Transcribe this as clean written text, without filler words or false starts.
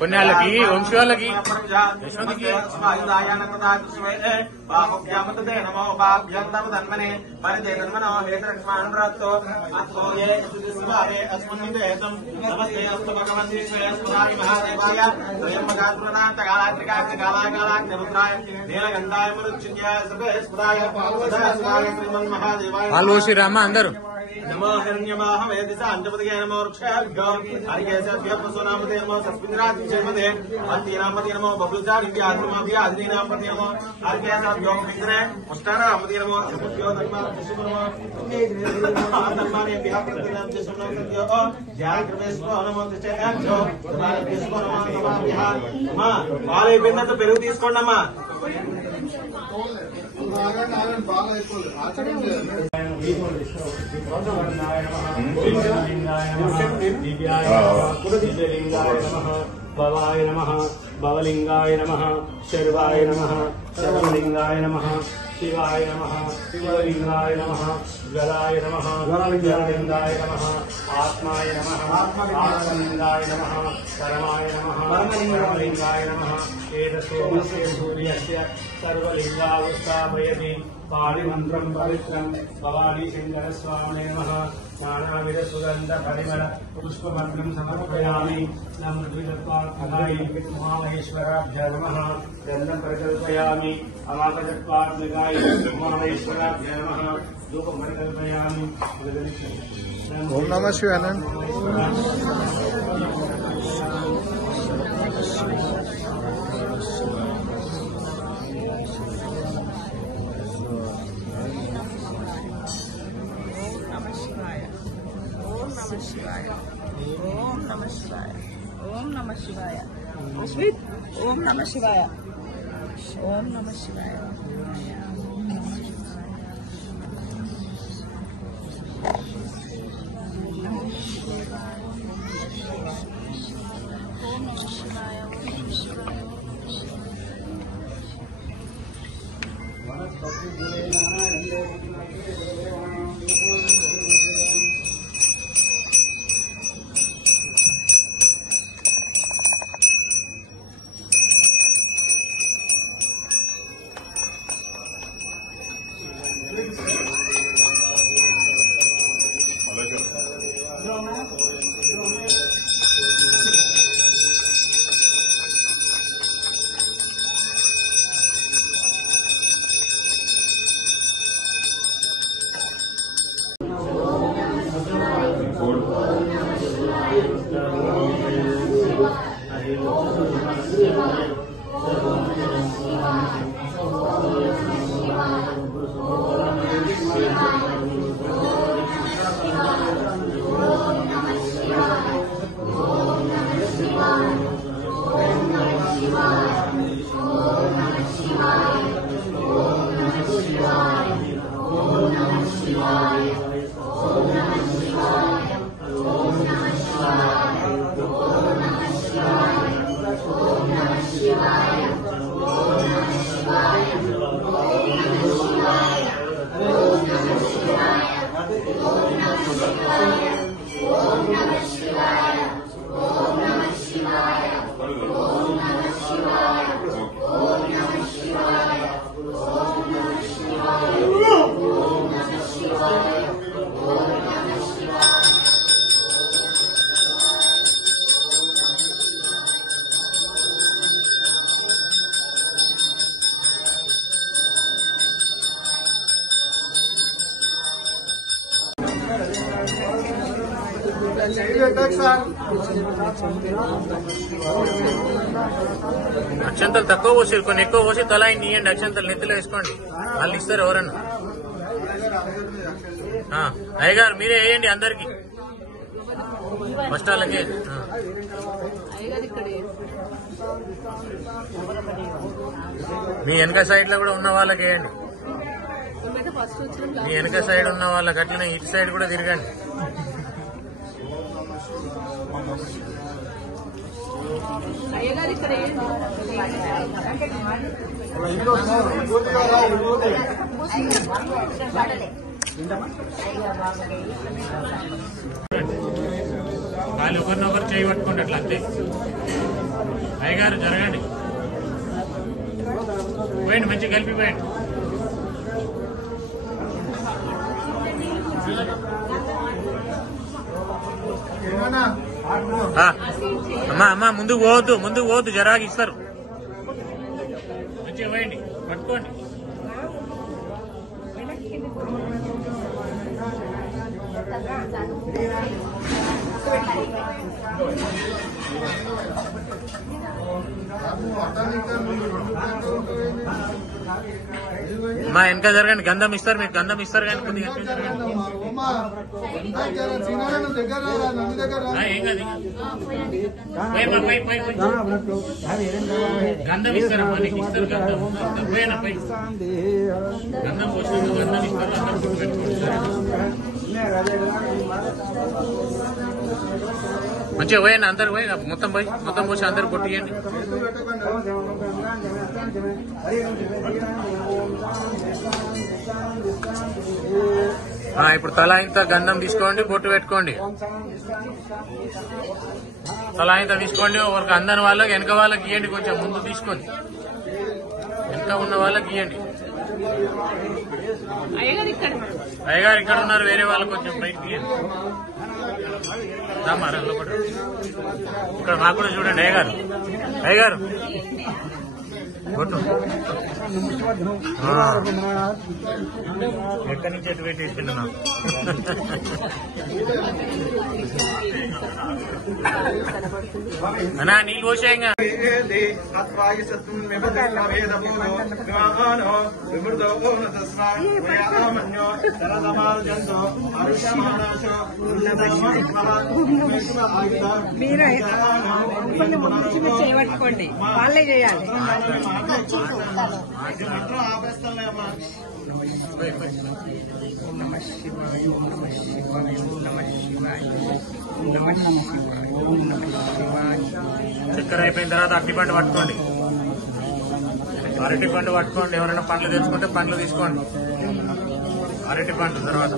పుణ్యాలకి వంశాలకి వాళ్ళు శ్రీరామ అందరూ नमो हिरण्यमाह वेदिस अंजपदये नमो वृक्षाभ्यो हरिकेशभ्यो प्रसूनामते नमो सस्मिन्द्रादिशेमते अन्तीनामते नमो बबुलचारिभ्यो आदिमाभ्यो आदिनीनामते नमो हरिकेशभ्यो मिन्द्रे मुष्टारामते नमो शुभभ्यो धर्मानेभ्यः प्रतिनामतेभ्यो जाग्रवेश्वरो नमो तिष्ठेभ्यो धर्मानेभ्यो नमो नमः अम्मा पाले बिन्नत पेरुగు తీసుకోండి అమ్మా भवाय नमः भवलिंगाय नमः शर्वाय नमः शर्वलिंगाय नमः शिवाय नमः शिवलिंगाय नमः जलाय नमः जललिंगाय नमः आत्माय नमः आत्मलिंगाय नमः परमाय नमः परमलिंगाय नमः एतस्योमस्य सूर्यस्य सर्वलिंगावस्थापयति पाणिमन्त्रं पवित्रं भवानी शंकर स्वामिने नमः नानाविध सुगंध परिमल पुष्पमग्नं समर्पयामि नमद्विजत्वात्मकाय उमामहेश्वराभ्याय नमः गन्धं प्रकल्पयामि अमापजत्वात्मकाय उमामहेश्वराभ्याय नमः धूपं प्रकल्पयामि। ओम नमः शिवाय। ओम नमः शिवाय। ओम नमः शिवाय। स्वीट ओम नमः शिवाय। ओम नमः शिवाय। ओम అక్షంతలు తక్కువ పోసి కొన్ని ఎక్కువ పోసి తలా ఇవ్వండి. అక్షంతలు నెత్తిలో వేసుకోండి, వాళ్ళు ఇస్తారు ఎవరన్నా. అయ్యగారు మీరే వేయండి అందరికి, ఫస్ట్ వాళ్ళకి. మీ వెనక సైడ్ లో కూడా ఉన్న వాళ్ళకి వేయండి. మీ వెనక సైడ్ ఉన్న వాళ్ళకి అట్లనే ఇటు సైడ్ కూడా తిరగండి. వాళ్ళు ఒకరినొకరు చేయి పట్టుకోండి అట్లా అంతే. అయ్యగారు జరగండి, పోయండి, మంచిగా కలిపిపోయండి. అమ్మా ముందుకు పోవద్దు, జరాగి ఇస్తారు. మంచిగా పోయండి, పట్టుకోండి. మా వెనక జరగండి, గంధం ఇస్తారు, మీకు గంధం ఇస్తారు కానీ కొద్దిగా ఏం కాదు. గంధం ఇస్తారమ్మా, నీకు ఇస్తారు గంధం. పోయినా పై గంధం పోసిన గంధం ఇస్తారు, గంధం పుట్టు పెట్టుకుంటారు. మంచిగా పోయండి, అందరు పోయి మొత్తం పోసి అందరు కొట్టియండి. ఇప్పుడు తలా ఇంత గంధం తీసుకోండి, బొట్టు పెట్టుకోండి. తలా ఇంత తీసుకోండి. ఒకరికి అందని వాళ్ళకి వెనక వాళ్ళకి ఇవ్వండి, కొంచెం ముందు తీసుకోండి. వెనక ఉన్న వాళ్ళకి ఇవ్వండి. అయ్యగారు ఇక్కడ ఉన్నారు, వేరే వాళ్ళకి కొంచెం బయటకి ఇవ్వండి. ఇక్కడ మాకు కూడా చూడండి. అయ్యగారు బొట్టు ఎక్కడి నుంచి ఎటు పెట్టేసిండు నాకు. అన్నా నీళ్ళు పోసాయంగా. మీరు చేయబట్టుకోండి, వాళ్ళే చేయాలి. చక్కెర అయిపోయిన తర్వాత అరటిపండు పట్టుకోండి. అరటిపండు పట్టుకోండి. ఎవరైనా పండ్లు తెచ్చుకుంటే పండ్లు తీసుకోండి. అరటిపండు తర్వాత